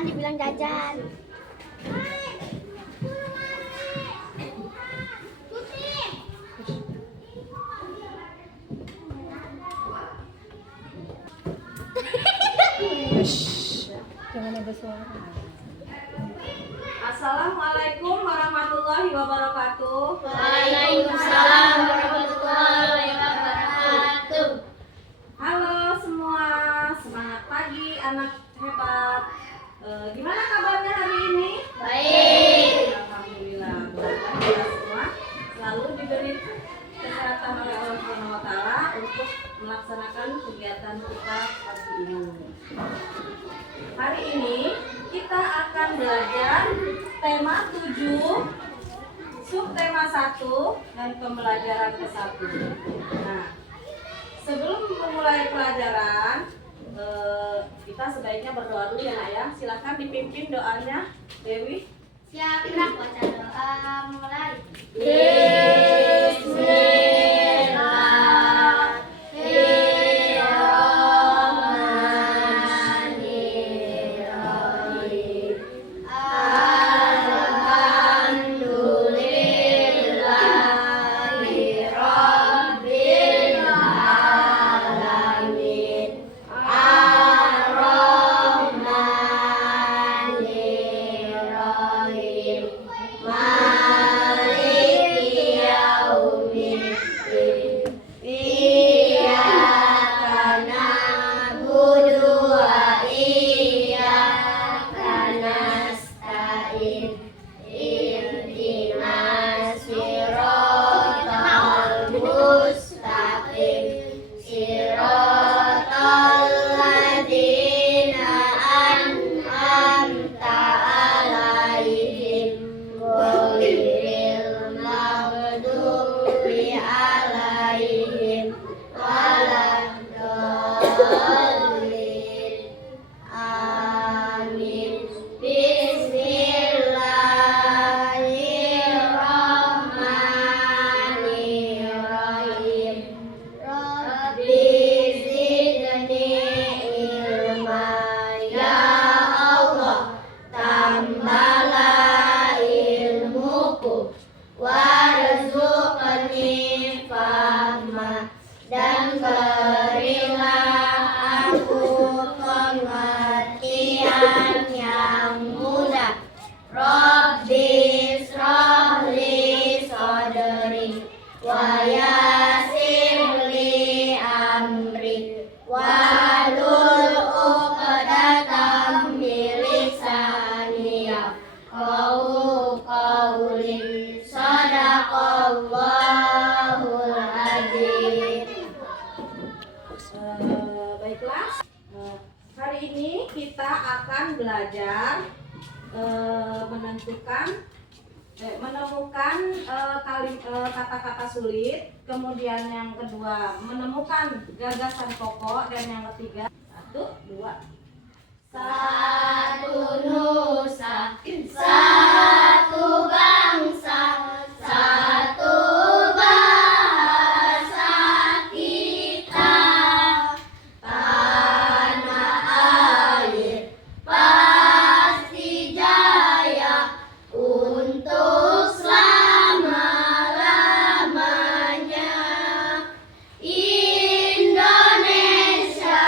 Dibilang jajan. Jangan ada suara. Assalamualaikum warahmatullahi wabarakatuh. Waalaikumsalam warahmatullahi wabarakatuh. Halo semua, semangat pagi anak hebat. Gimana kabarnya hari ini? Baik. Alhamdulillah. Mudah-mudahan kita semua selalu diberi kesehatan oleh Allah Subhanahu wa taala untuk melaksanakan kegiatan kita pagi ini. Hari ini kita akan belajar tema 7, subtema 1 dan pembelajaran ke-1. Nah, sebelum memulai pelajaran, kita sebaiknya berdoa dulu ya Nak ya. Silakan dipimpin doanya, Dewi. Siap, baca doa mulai. Dan berilah aku pengertian yang mudah. Rabbi shrahli sadri wa yassir li amri wahlul 'uqdatam min lisani yafqahu qawli. Shadaqallahul adzim. Baiklah, hari ini kita akan belajar menemukan kata-kata sulit, kemudian yang kedua menemukan gagasan pokok, dan yang ketiga 1, 2. Satu nusa, satu bangsa, satu bahasa kita. Tanah air pasti jaya untuk selama-lamanya. Indonesia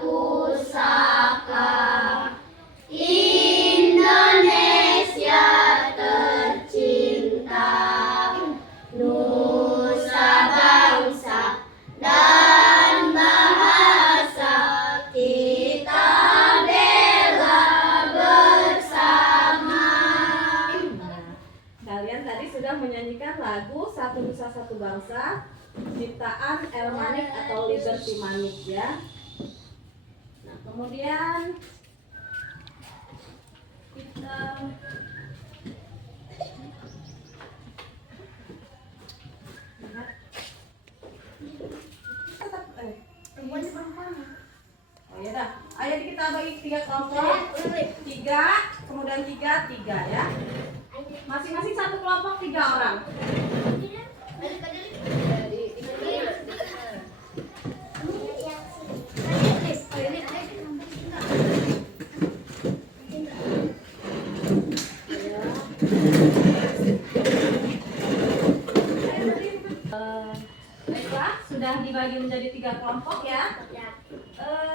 pusaka, Indonesia tercinta, nusa bangsa dan bahasa kita bela bersama. Kalian tadi sudah menyanyikan lagu Satu Nusa Satu Bangsa ciptaan Elmanik atau Liberty Manik ya. Nah, kemudian kita Ya dah. Ayo kita bagi 3 kelompok. 3, kemudian 3, 3 ya. Masing-masing satu kelompok 3 orang. Baiklah, sudah dibagi menjadi 3 kelompok ya.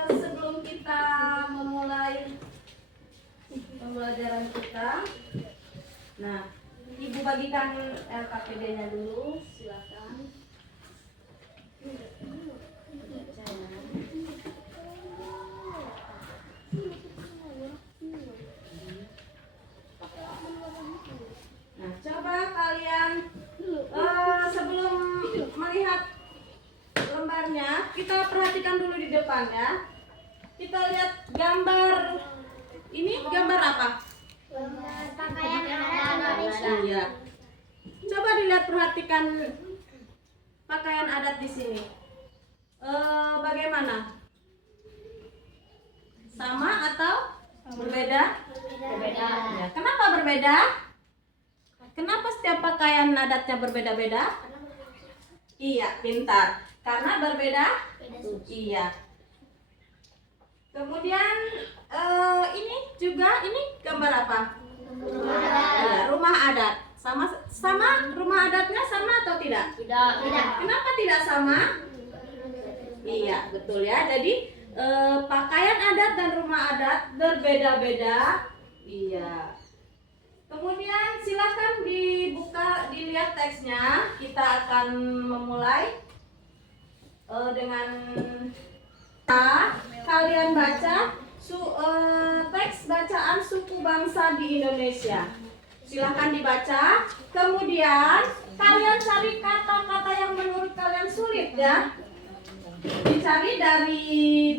Sebelum kita memulai pembelajaran kita, nah, Ibu bagikan LKPD-nya dulu, silakan. Nah, coba kalian sebelum melihat lembarnya, kita perhatikan dulu di depan ya. Kita lihat gambar ini, gambar apa? Pakaian adat Indonesia. Iya. Coba dilihat, perhatikan pakaian adat di sini. Bagaimana? Sama atau berbeda? Berbeda. Ya, kenapa berbeda? Kenapa setiap pakaian adatnya berbeda-beda? Iya, pintar. Karena berbeda? Iya. Kemudian ini juga, ini gambar apa? Iya, rumah adat. Sama rumah adatnya sama atau tidak? Tidak. Kenapa tidak sama? Iya, betul ya. Jadi pakaian adat dan rumah adat berbeda-beda. Iya. Kemudian silakan dibuka, dilihat teksnya. Kita akan memulai dengan kalian baca teks bacaan suku bangsa di Indonesia. Silakan dibaca. Kemudian kalian cari kata-kata yang menurut kalian sulit ya. Dicari dari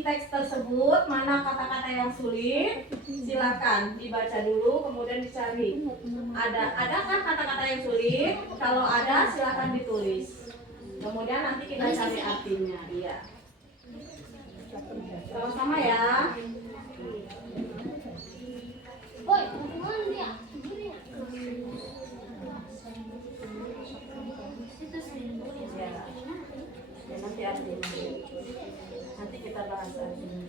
teks tersebut mana kata-kata yang sulit. Silakan dibaca dulu, kemudian dicari. Ada kan kata-kata yang sulit? Kalau ada, silakan ditulis. Kemudian nanti kita cari artinya. Iya. Sama-sama ya. Ya, nanti artinya. Nanti kita bahas artinya.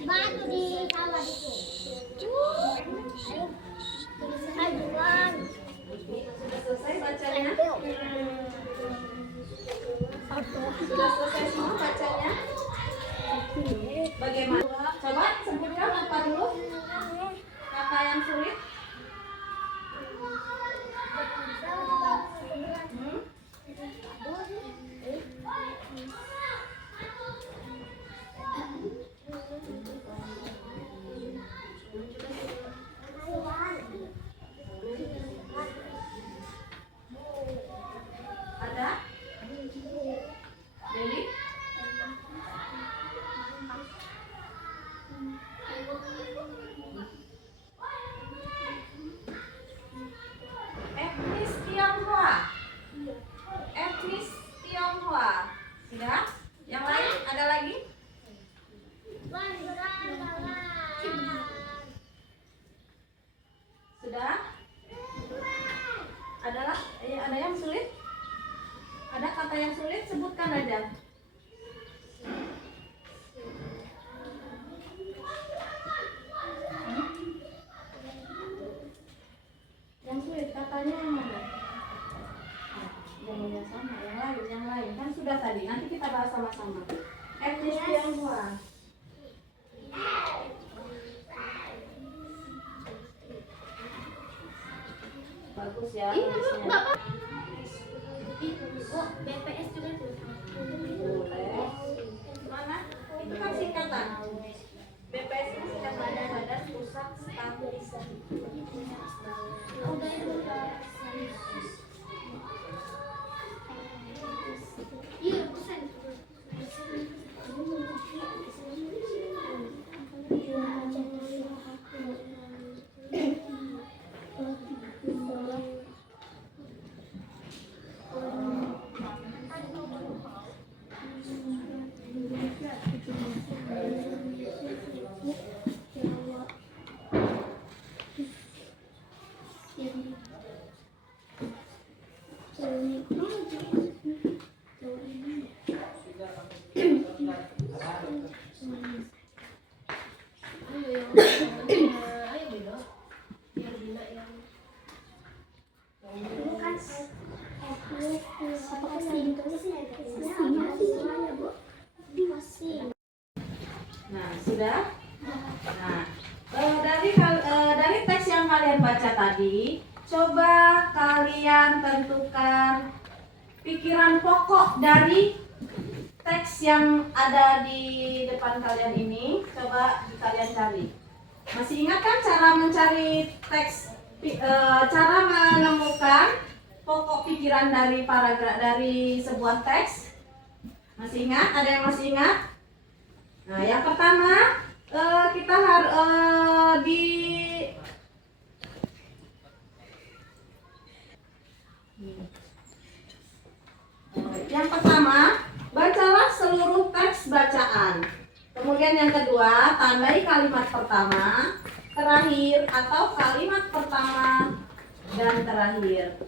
Batu di sawah itu. Aduan. Sudah selesai bacanya? Sudah selesai semua bacanya? Bagaimana? Coba sebutkan apa dulu? Kata yang sulit? Ada? Jadi? Etnis Tionghoa. Etnis Tionghoa. Sudah? Yang lain ada lagi? Sudah? Ada yang sulit? Ada kata yang sulit? Sebutkan aja. Yang sulit katanya yang mana? Jangan yang sama, yang lain. Kan sudah tadi. Nanti kita bahas sama-sama. Etnis Tionghoa. Bagus ya. BPS juga tuh. Boleh. Mana? Nah, sudah. Nah, dari teks yang kalian baca tadi, coba kalian tentukan pikiran pokok dari teks yang ada di depan kalian ini. Coba kalian cari. Masih ingat kan cara mencari teks, cara menemukan pokok pikiran dari paragraf dari sebuah teks? Masih ingat? Ada yang masih ingat? Nah, yang pertama kita harus yang pertama, bacalah seluruh teks bacaan. Kemudian yang kedua, tandai kalimat pertama, terakhir, atau kalimat pertama dan terakhir.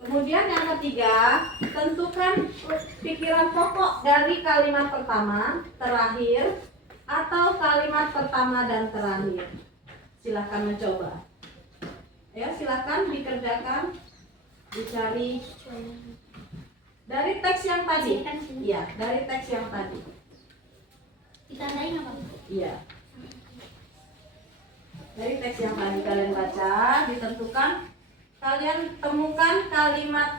Kemudian yang ketiga, tentukan pikiran pokok dari kalimat pertama, terakhir, atau kalimat pertama dan terakhir. Silahkan mencoba. Ya, silahkan dikerjakan, dicari dari teks yang tadi. Iya, dari teks yang tadi. Ditandain apa? Iya. Dari teks yang tadi kalian baca, ditentukan, kalian temukan kalimat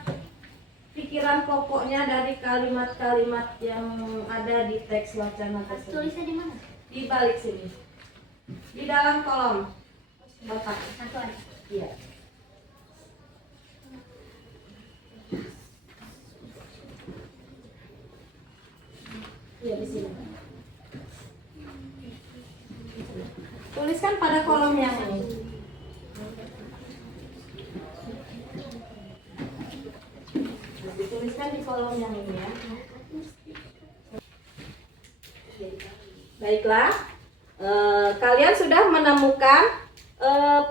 pikiran pokoknya dari kalimat-kalimat yang ada di teks wacana tersebut. Tulisnya di mana? Di balik sini. Di dalam kolom kotak. Satu ada. Iya. Iya, di sini. Tuliskan pada kolom yang ini. Dituliskan di kolom yang ini ya. Baiklah, kalian sudah menemukan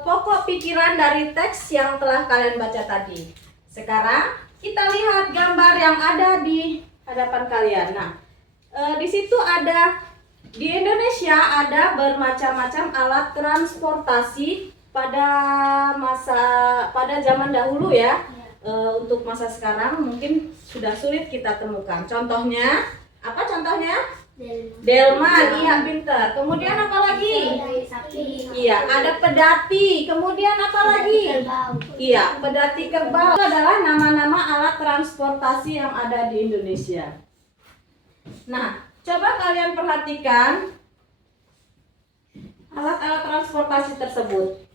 pokok pikiran dari teks yang telah kalian baca tadi. Sekarang kita lihat gambar yang ada di hadapan kalian. Nah, di situ ada, di Indonesia ada bermacam-macam alat transportasi pada zaman dahulu ya. Untuk masa sekarang mungkin sudah sulit kita temukan. Contohnya, apa contohnya? Delman, iya pintar. Kemudian apa lagi? Iya, ada pedati. Kemudian apa lagi? Iya, pedati kerbau. Itu adalah nama-nama alat transportasi yang ada di Indonesia. Nah, coba kalian perhatikan alat-alat transportasi tersebut.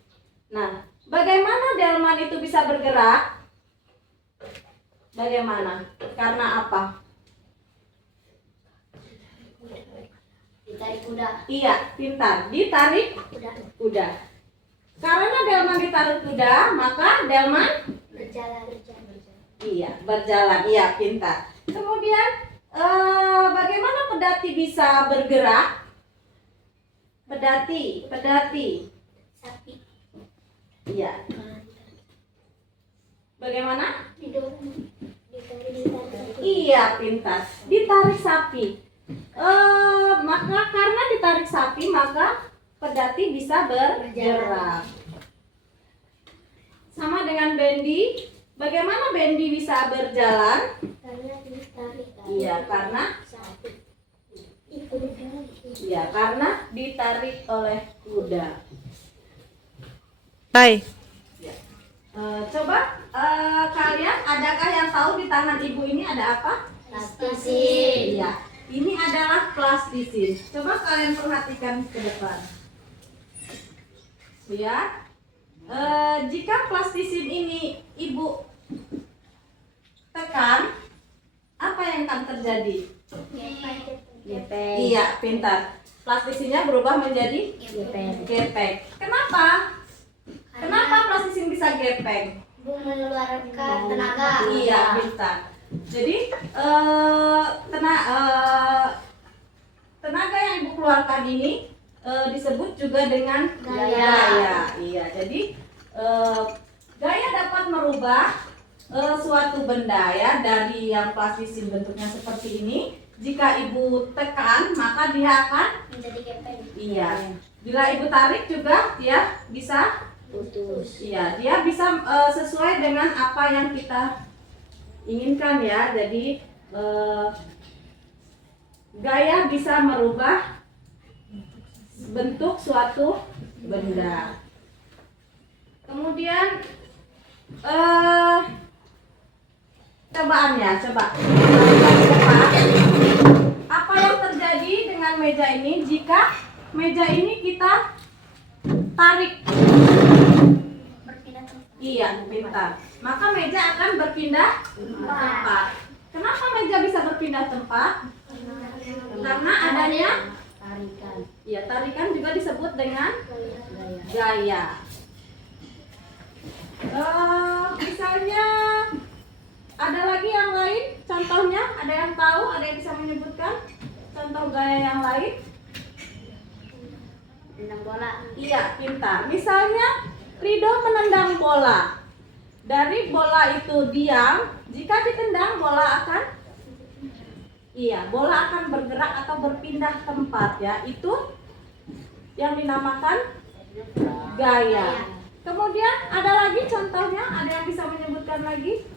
Nah, bagaimana delman itu bisa bergerak? Bagaimana? Karena apa? Ditarik kuda. Iya, pintar. Ditarik kuda. Karena delman ditarik kuda, maka delman Berjalan. iya, berjalan. Iya, pintar. Kemudian bagaimana pedati bisa bergerak? Pedati. Sapi. Iya. Bagaimana? Ditarik. Iya, pintar. Ditarik sapi. Maka karena ditarik sapi, maka pedati bisa bergerak. Sama dengan bendi. Bagaimana bendi bisa berjalan? Karena ditarik. Iya, karena Sapi. Itu iya, karena ditarik oleh kuda. Hai. Coba kalian adakah yang tahu di tangan ibu ini ada apa? plastisin. Iya, ini adalah plastisin. Coba kalian perhatikan ke depan. Ya, jika plastisin ini ibu tekan, apa yang akan terjadi? Gepeng. Iya, pintar. Plastisinnya berubah menjadi gepeng. Kenapa? Kenapa plastisin bisa gepeng? Mengeluarkan tenaga. Iya, pintar. Jadi tenaga yang ibu keluarkan ini disebut juga dengan gaya. Iya, jadi gaya dapat merubah suatu benda ya dari yang plastisin bentuknya seperti ini. Jika ibu tekan, maka dia akan Menjadi gepeng. iya. Bila ibu tarik juga dia bisa Putus. iya, dia bisa sesuai dengan apa yang kita inginkan ya. Jadi gaya bisa merubah bentuk suatu benda. Kemudian cobaannya, coba apa yang terjadi dengan meja ini jika meja ini kita tarik? Berpindah tempat. Iya, pintar. Maka meja akan berpindah tempat. Kenapa meja bisa berpindah tempat? Karena adanya Tarikan. ya, tarikan juga disebut dengan Gaya. gaya. Misalnya ada lagi yang lain contohnya, ada yang tahu, ada yang bisa menyebutkan contoh gaya yang lain? Tendang bola. Iya, pintar. Misalnya Rido menendang bola. Dari bola itu diam, jika ditendang bola akan bola akan bergerak atau berpindah tempat ya. Itu yang dinamakan gaya. Kemudian ada lagi contohnya, ada yang bisa menyebutkan lagi?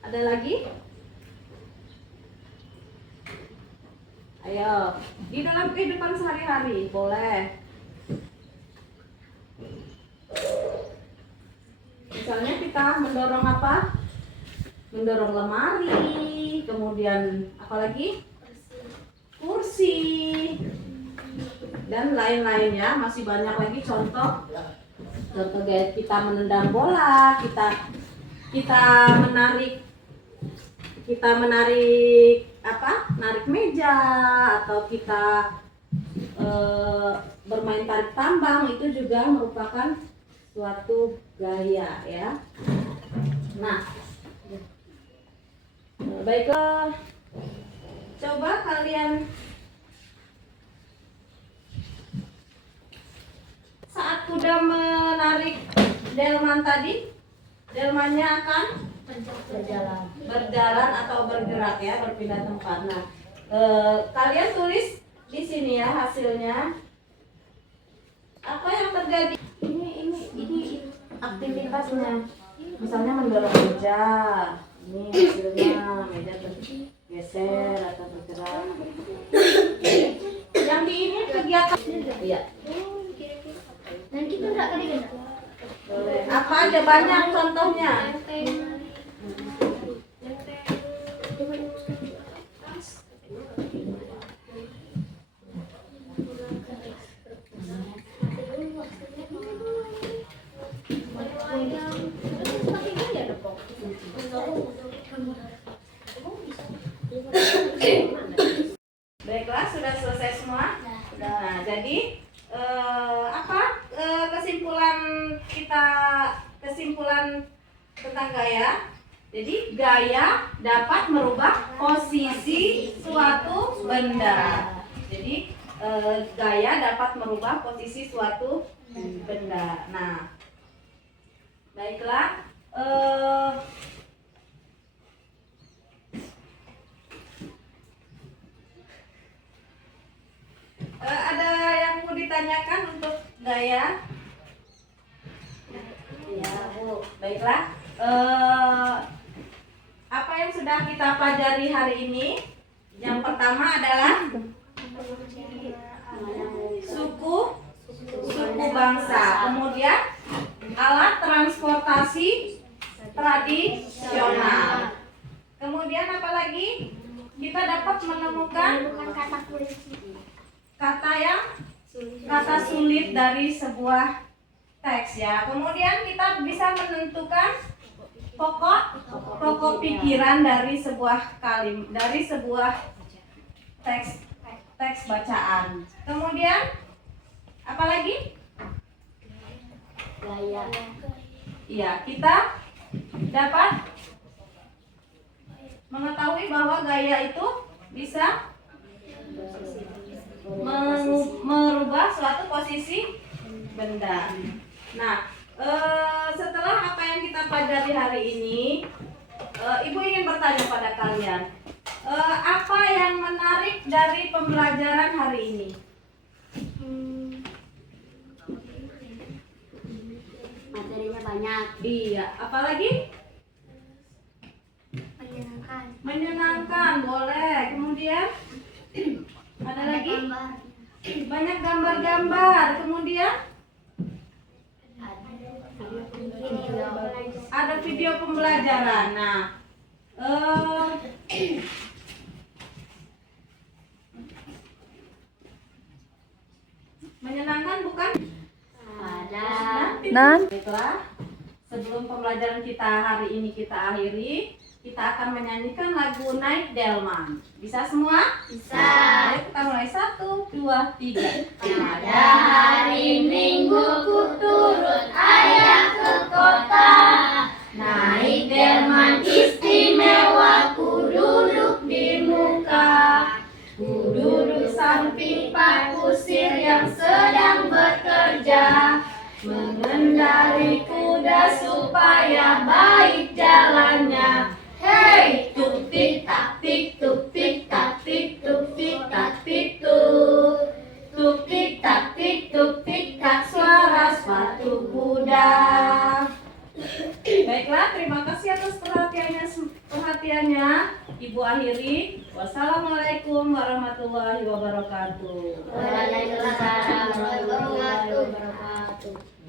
Ada lagi? Ayo, di dalam kehidupan sehari-hari boleh. Misalnya kita mendorong apa? Mendorong lemari, kemudian apa lagi? Kursi, dan lain-lainnya. Masih banyak lagi contoh gaya kita menendang bola, kita menarik apa? Narik meja, atau kita bermain tarik tambang, itu juga merupakan suatu gaya ya. Nah, baiklah, coba kalian saat kuda menarik delman tadi, delmannya akan berjalan atau bergerak ya, berpindah tempat. Nah, kalian tulis di sini ya hasilnya. Apa yang terjadi? Ini aktivitasnya. Misalnya mendorong meja. Ini hasilnya, meja tergeser atau bergerak. Yang di ini kegiatan. Iya. Dan kita enggak tadi kan? Boleh. Apa aja, banyak contohnya. Baiklah, sudah selesai semua. Nah, jadi kesimpulan tentang gaya. Jadi gaya dapat merubah posisi suatu benda. Jadi gaya dapat merubah posisi suatu benda. Nah, baiklah. Ada yang mau ditanyakan untuk gaya? Ya, Bu. Baiklah. Apa yang sudah kita pelajari hari ini? Yang pertama adalah suku bangsa. Kemudian alat transportasi tradisional. Kemudian apa lagi? Kita dapat menemukan kata sulit dari sebuah teks ya. Kemudian kita bisa menentukan pokok pikiran dari sebuah teks bacaan. Kemudian apa lagi? Gaya. Iya, kita dapat mengetahui bahwa gaya itu bisa merubah suatu posisi benda. Nah, setelah apa yang kita pelajari hari ini, Ibu ingin bertanya pada kalian, apa yang menarik dari pembelajaran hari ini? Materinya banyak. Iya, apalagi? Menyenangkan. Menyenangkan, boleh. Kemudian ada lagi? Gambar. Banyak gambar-gambar. Kemudian ada video pembelajaran. Nah, menyenangkan bukan? Ada. Baiklah, sebelum pembelajaran kita hari ini kita akhiri, kita akan menyanyikan lagu Naik Delman. Bisa semua? Bisa. Ayo kita mulai 1, 2, 3. Pada hari Minggu ku turun ayah ke kota. Naik delman istimewa ku duduk di muka. Ku duduk samping Pak Kusir yang sedang bekerja. Mengendari kuda supaya baik jalannya. Hei, tuk tik tak tik tuk tik tak tik tuk tik tak tik tuk. Tuk tik tak tik tuk tik tak suara sepatu kuda. Baiklah, terima kasih atas perhatiannya. Ibu akhiri. Wassalamualaikum warahmatullahi wabarakatuh. Waalaikumsalam warahmatullahi wabarakatuh.